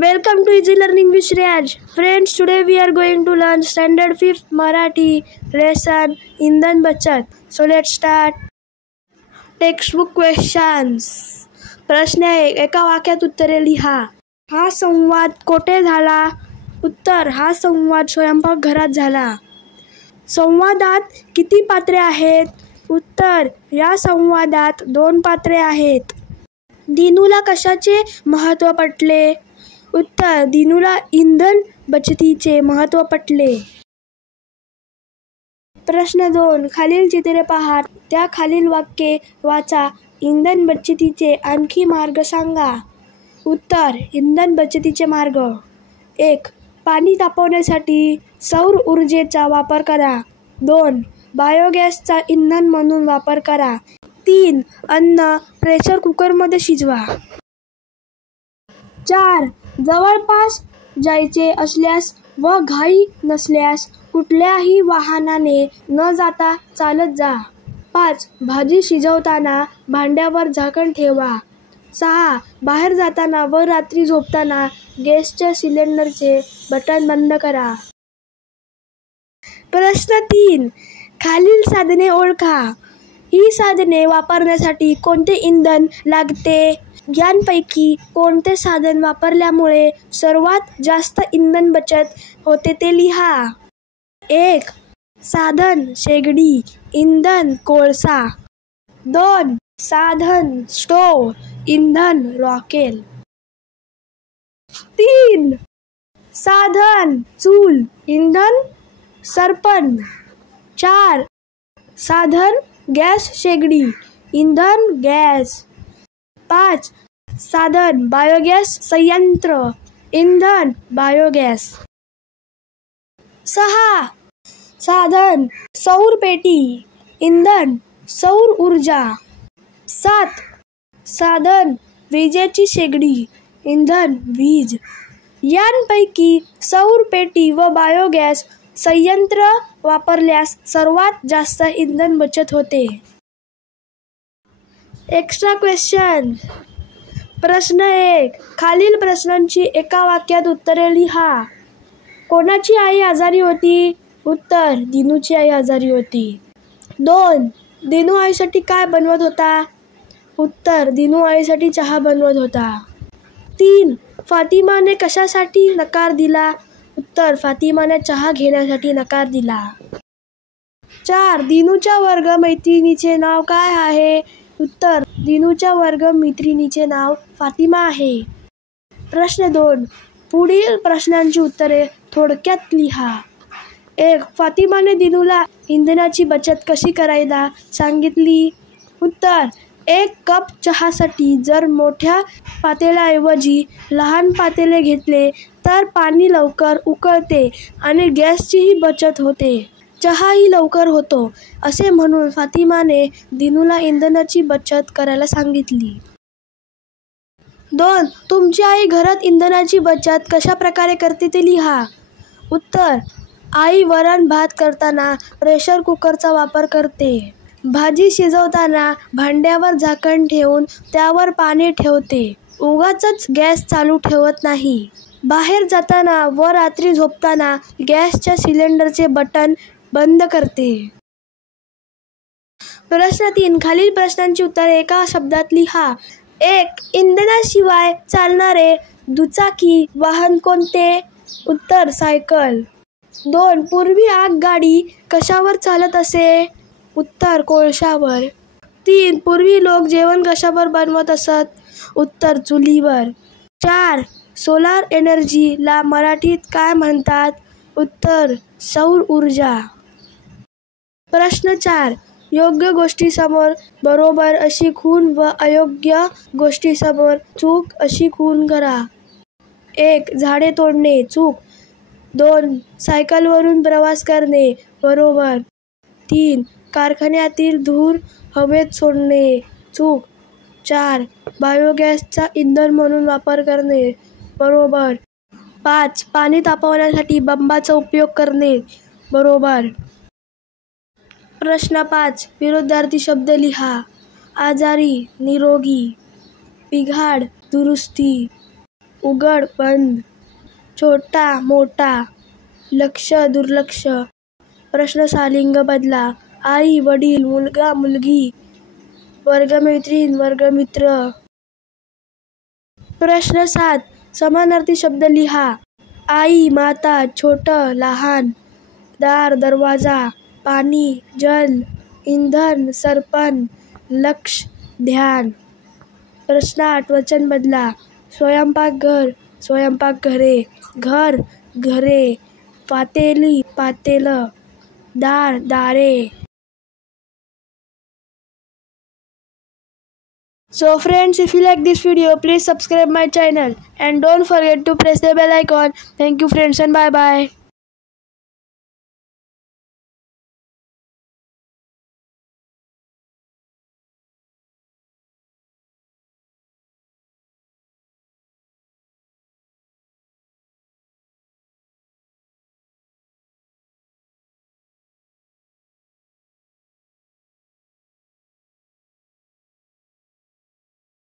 Welcome to Easy Learning with Shreyaj. Friends, today we are going to learn Standard 5th Marathi lesson Indhan Bachat. So let's start. Textbook questions. प्रश्न 1. एका वाक्यात उत्तरे लिहा. हा संवाद कोठे झाला? उत्तर. हा संवाद स्वयंपाकघरात झाला. संवादात किती पात्रे आहेत? उत्तर. या संवादात 2 पात्रे आहेत. दिनूला कशाचे महत्त्व पटले? उत्तर. दिनूला इंधन बचतीचे महत्त्व पटले. प्रश्न 2. खालील चित्रे पहा. त्या खालील वाक्ये वाचा. इंधन बचतीचे आणखी मार्ग सांगा. उत्तर. इंधन बचतीचे मार्ग. 1. पाणी तापवण्यासाठी सौर ऊर्जेचा वापर करा. 2. बायोगॅसचा इंधन म्हणून वापर करा. 3. अन्न प्रेशर कुकरमध्ये शिजवा. 4. जवळपास जायचे असल्यास व घाई नसल्यास कुठल्याही वाहनाने न जाता चालत जा. 5. भाजी शिजवताना भांड्यावर झाकण ठेवा. 6. बाहेर जाताना व रात्री झोपताना गॅसच्या सिलेंडरचे बटन बंद करा. प्रश्न 3. खालील साधने ओळखा. ही साधने वापरण्यासाठी कोणते इंधन लागते? यांपैकी कोणते साधन वापरल्यामुळे सर्वात जास्त इंधन बचत होते ते लिहा. 1. साधन शेगडी इंधन कोळसा. 2. साधन स्टोव इंधन रॉकेल. 3. साधन चूल इंधन सरपण. 4. साधन गॅस शेगडी इंधन गॅस. 5. साधन बायोगॅस संयंत्र इंधन बायोगॅस. 6. साधन सौर पेटी इंधन सौर ऊर्जा. 7. साधन विजेची शेगडी इंधन वीज. यांपैकी सौर पेटी व बायोगॅस संयंत्र वापरल्यास सर्वात जास्त इंधन बचत होते. Extra question. प्रश्न 1. खालील प्रश्नांची एका वाक्यात उत्तरे लिहा. कोणाची आई आजारी होती? उत्तर. दिनूची आई आजारी होती. 2. दिनू आईसाठी काय बनवत होता? उत्तर. दिनू आईसाठी चहा बनवत होता. 3. फातिमाने कशासाठी नकार दिला? उत्तर. फातिमाने चहा घेण्यासाठी नकार दिला. 4. दिनूच्या वर्ग मैत्रिणीचे नाव काय आहे? उत्तर. दिनूच्या वर्ग मैत्रिणीचे नाव फातिमा आहे. प्रश्न 2. पुढील प्रश्नांची उत्तरे थोडक्यात लिहा. 1. फातिमाने दिनूला इंधनाची बचत कशी करायला सांगितली? उत्तर. 1 कप चहासाठी जर मोठ्या पातेल्याऐवजी लहान पातेले घेतले तर पाणी लवकर उकळते आणि गॅसचीही बचत होते. चहाही लवकर होतो. असे म्हणून फातिमाने दिनूला इंधनाची बचत करायला सांगितली. 2. तुमची आई घरात इंधनाची बचत कशा प्रकारे करते ते लिहा. उत्तर. आई वरण भात करताना प्रेशर कुकरचा वापर करते. भाजी शिजवताना भांड्यावर झाकण ठेवून त्यावर पाणी ठेवते. उगाचच गॅस चालू ठेवत नाही. बाहेर जाताना व रात्री झोपताना गॅसच्या सिलेंडरचे बटन बंद करते. प्रश्न 3. खालील प्रश्नांची उत्तरे एका शब्दात लिहा. 1. इंधनाशिवाय चालणारे दुचाकी वाहन कोणते? उत्तर. सायकल. 2. पूर्वी आगगाडी कशावर चालत असे? उत्तर. कोळशावर. 3. पूर्वी लोक जेवण कशावर बनवत असत? उत्तर. चुलीवर. 4. सोलार एनर्जीला मराठीत काय म्हणतात? उत्तर. सौर ऊर्जा. प्रश्न 4. योग्य गोष्टीसमोर बरोबर अशी खूण व अयोग्य गोष्टीसमोर चूक अशी खूण करा. 1. झाडे तोडणे चूक. 2. सायकलवरून प्रवास करणे बरोबर. 3. कारखान्यातील धूर हवेत सोडणे चूक. 4. बायोगॅसचा इंधन म्हणून वापर करणे बरोबर. 5. पाणी तापवण्यासाठी बंबाचा उपयोग करणे बरोबर. प्रश्न 5. विरुद्धार्थी शब्द लिहा. आजारी निरोगी. बिघाड दुरुस्ती. उघड बंद, छोटा मोठा, लक्ष दुर्लक्ष. प्रश्न 6 लिंग बदला. आई वडील, मुलगा मुलगी, वर्गमैत्रीण वर्गमित्र. प्रश्न 7 समानार्थी शब्द लिहा. आई माता, छोटं लहान, दार दरवाजा, पाणी जल, इंधन सरपण, लक्ष ध्यान. प्रश्न 8 वचन बदला. स्वयंपाकघर स्वयंपाकघरे, घर घरे, पातेली पातेलं, दार दारे. So friends, if you like this video, please subscribe my channel and don't forget to press the bell icon. Thank you friends and bye bye.